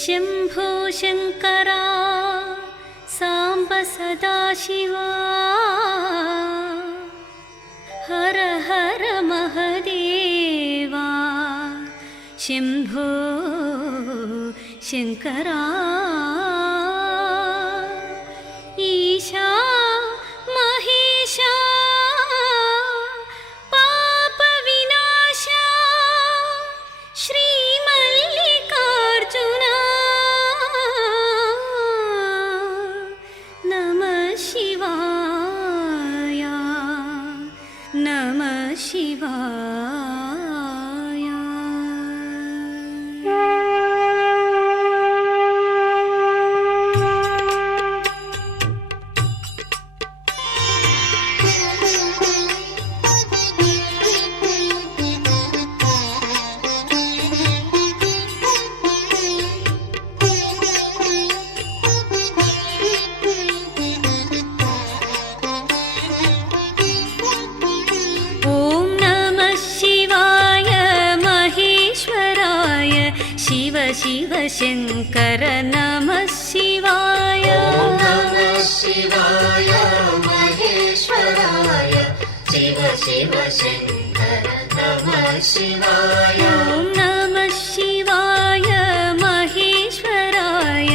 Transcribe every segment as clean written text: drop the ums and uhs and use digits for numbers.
शम्भो शङ्करा साम्ब सदाशिवा हर हर महदेवा शम्भो शङ्करा ईशा महेशा पापविनाशा श्रीमल्लिकार्जुना नमः शिवाय नमः शिवाय। शिव शङ्कर नमः शिवाय। नमः शिवाय महेश्वराय शिव शिव शङ्कर नमः शिवाय। नमः शिवाय महेश्वराय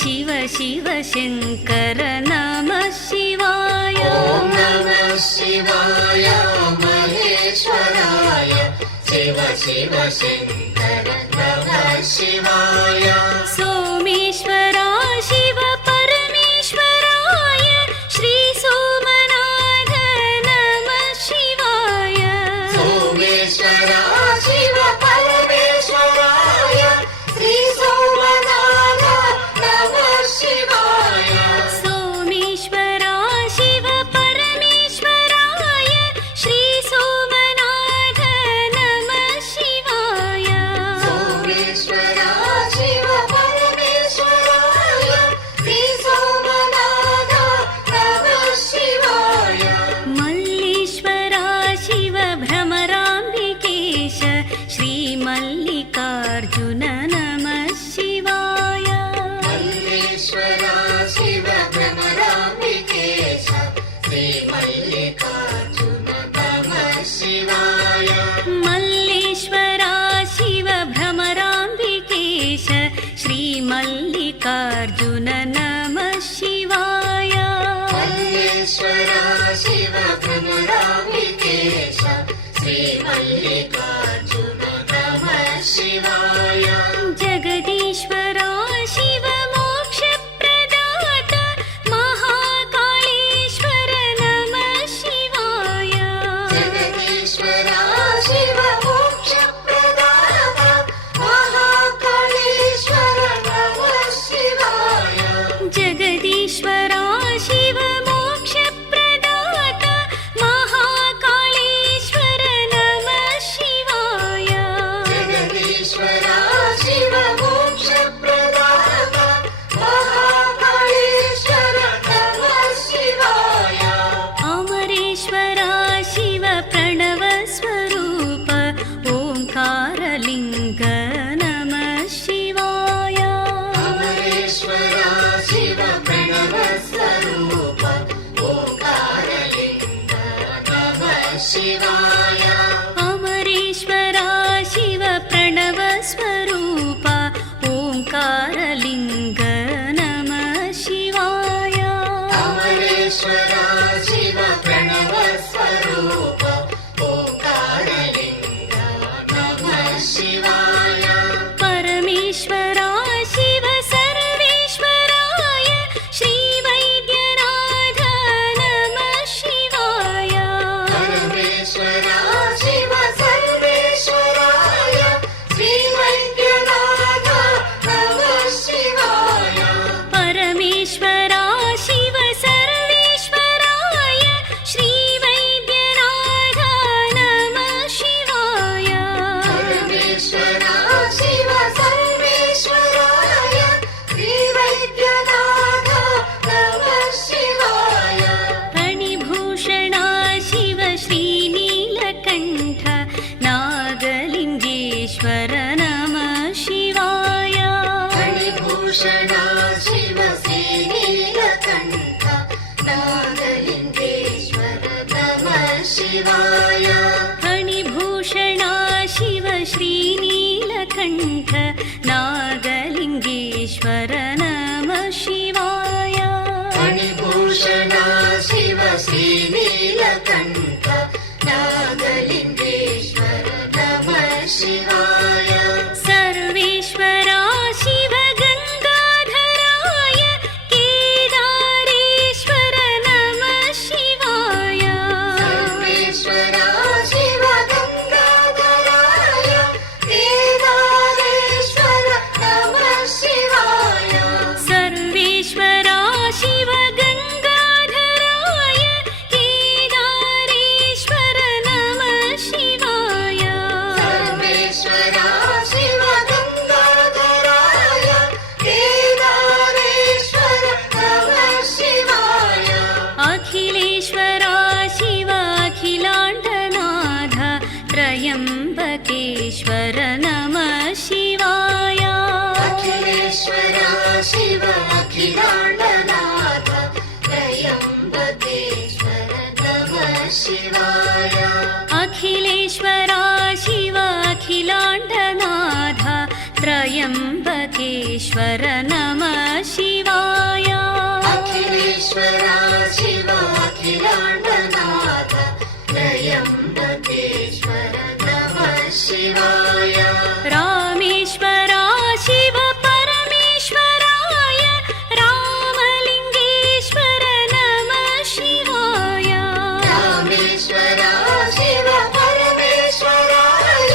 शिव शिव शङ्कर नमः शिवाय। नमः शिवाय महेश्वराय शिव शिव शङ्कर नमः शिवाय। सोमेश्वरा शिव परमेश्वराय श्री सोमनाथ नमः शिवाय। सोमेश्वरा शिव परमेश्वराय श्री सोमनाथ नमः शिवाय। सोमेश्वरा शिव परमेश्वराय श्री सोमनाथ नमः शिवाय। सोमेश्वरा शिव परमेश्वराय श्री सोमनाथ नमः शिवाय। मल्लीश्वरा शिव भ्रमराम्बिकेश श्री मल्लिकार्जुन नमः शिवाय। मल्लेश्वरा शिव भ्रमराम्बिकेश श्री मल्लिकार्जुन नमः शिवाय। मल्लेश्वरा शिव भ्रमराम्बिकेश श्री मल्लिकार्जुन नमः शिवाय। मल्लेश्वरा शिव भ्रमराम्बिकेश श्री मल्लिकार्जुन नमः शिवाय। जगदीश्वरा शिव मोक्षप्रदाता महाकालेश्वर नमः शिवाय। जगदीश्वरा शिव मोक्षप्रदाता महाकालेश्वर नमः शिवाय। जगदीश्वरा शिव मोक्षप्रदाता महाकालेश्वर नमः शिवाय। जगदीश्वरा शिव मोक्षप्रदाता महाकालेश्वर नमः शिवाय। अमरेश्वरा शिव प्रणवस्वरूप ओंकारलिङ्ग नमः शिवाय। अमरेश्वरा शिव प्रणवस्वरूप ओंकारलिङ्ग नमः शिवाय। अमरेश्वरा शिव प्रणवस्वरूप ओंकारलिङ्ग नमः शिवाय। अमरेश्वरा शिव प्रणवस्वरूप ओंकारलिङ्ग नमः शिवाय। परमेश्वरा शिव सर्वेश्वराय श्री वैद्यनाथ नमः शिवाय। परमेश्वरा शिव सर्वेश्वराय श्री वैद्यनाथ नमः शिवाय। अखिलाण्डनाथ त्र्यम्बकेश्वर नमः शिवाय अखिलेश्वरा शिव अखिलाण्डनाथ त्र्यम्बकेश्वर नमः शिवाय अखिलेश्वरा शिव अखिलाण्डनाथ त्र्यम्बकेश्वर नमः शिवाय रामेश्वरा शिव परमेश्वराय रामलिङ्गेश्वर नमः शिवाय रामेश्वरा शिव परमेश्वराय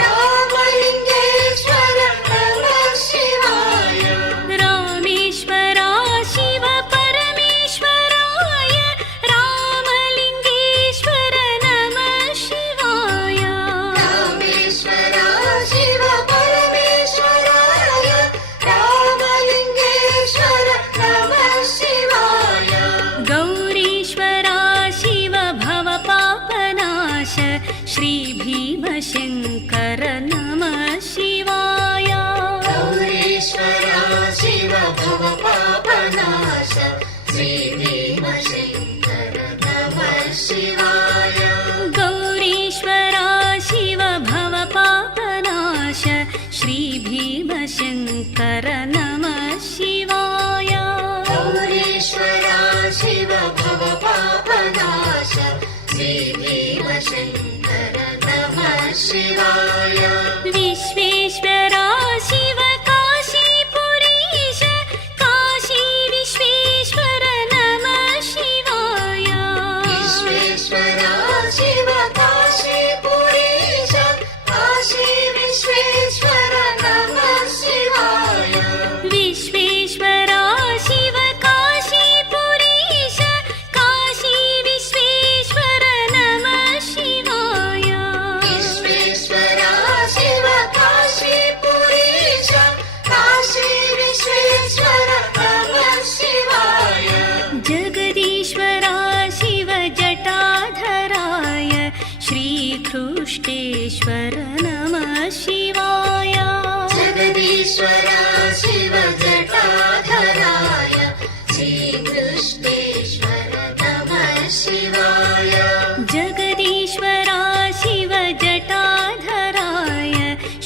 रामलिङ्गेश्वर नमः शिवाय रामेश्वरा शिव परमेश्वराय रामलिङ्गेश्वर नमः शिवाय रामेश्वरा शिव परमेश्वराय रामलिङ्गेश्वर नमः शिवाय गौरीश्वरा शिव भवपापनाश श्रीभीमशङ्कर नमः शिवाय गौरीश्वरा शिव भवपापनाश श्रीभीमशङ्कर नमः शिवाय गौरीश्वरा शिव भवपापनाश श्रीभीमशङ्कर नमः शिवाय गौरीश्वरा शिव भवपापनाश श्रीभीमशङ्कर नमः शिवाय विश्वेश्वरा शिव काशीपुरीश काशी विश्वेश्वर नमः शिवाय विश्वेश्वरा शिव काशीपुरीश काशी विश्वेश्वर नमः शिवाय विश्वेश्वरा शिव काशीपुरीश काशी विश्वेश्वर नमः शिवाय विश्वेश्वरा शिव काशीपुरीश काशी विश्वेश्वर नमः शिवाय जगदीश्वरा शिव जटाधराय श्रीकृष्णेश्वर नमः शिवाय जगदीश्वरा शिव जटाधराय श्रीकृष्णेश्वर नमः शिवाय जगदीश्वरा शिव जटाधराय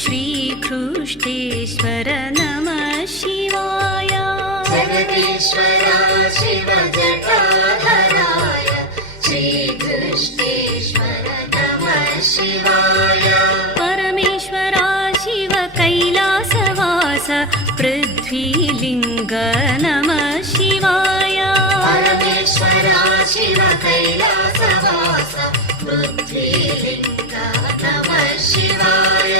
श्रीकृष्णेश्वर नमः शिवाय जगदीश्वरा शिव जटाधराय श्रीकृष्णेश्वर नमः शिवाय परमेश्वरा शिव कैलासवास पृथ्वीलिङ्ग नमः शिवाय परमेश्वरा शिव कैलासवास पृथ्वीलिङ्ग नमः शिवाय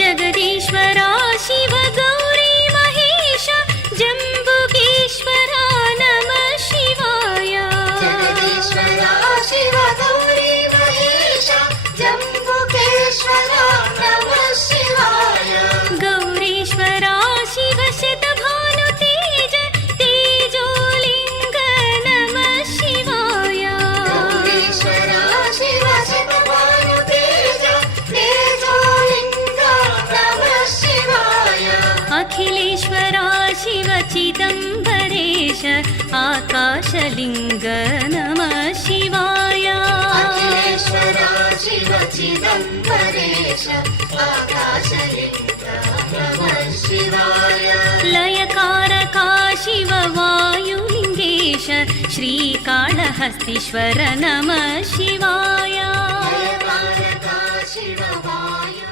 जगदीश्वरा शिव गौरी महेश जम्बुकेश्वरा नमः शिवाय जगदीश्वरा शिव गौरी महेश जम्बुकेश्वरा नमः शिवाय गौरीश्वरा शिव शतभानुतेज तेजोलिङ्ग नमः शिवाय गौरीश्वरा शिव शतभानुतेज तेजोलिङ्ग नमः शिवाय अखिलेश्वरा शिव चिदम्बरेश आकाशलिङ्ग नमः शिवाय अखिलेश्वरा शिव चिदम्बरेश आकाशलिङ्ग नमः शिवाय लयकारका शिव वायुलिङ्गेश श्रीकाళहस्तीश्वर नमः शिवाय जयकारका शिव वायु